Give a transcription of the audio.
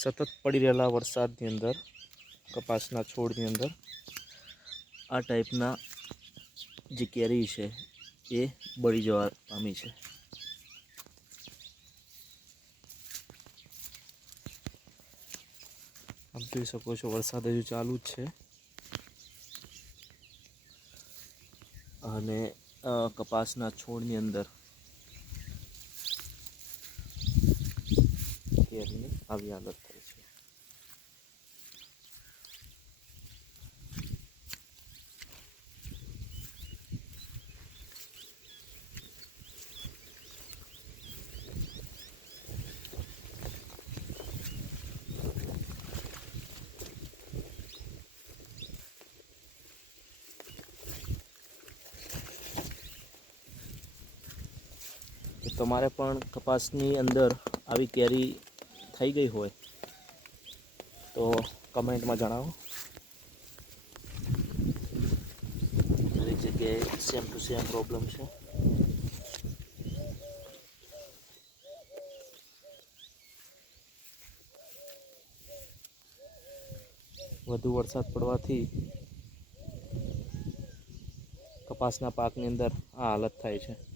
સતત પડી રહેલા વરસાદની અંદર, કપાસના છોડની અંદર, આ ટાઈપના જે કેરી છે એ બળી જવા પામી છે. આપ જોઈ શકો છો વરસાદ હજુ ચાલુ જ છે. અને કપાસના છોડની અંદર કેરીની આવી હાલત થઈ છે તમારે પણ કપાસની અંદર આવી કેરી થઈ ગઈ હોય. તો કમેન્ટમાં જણાવો. દરેક જગ્યાએ સેમ ટુ સેમ પ્રોબ્લેમ છે. વધુ વરસાદ પડવાથી કપાસના પાકની અંદર આ હાલત થાય છે.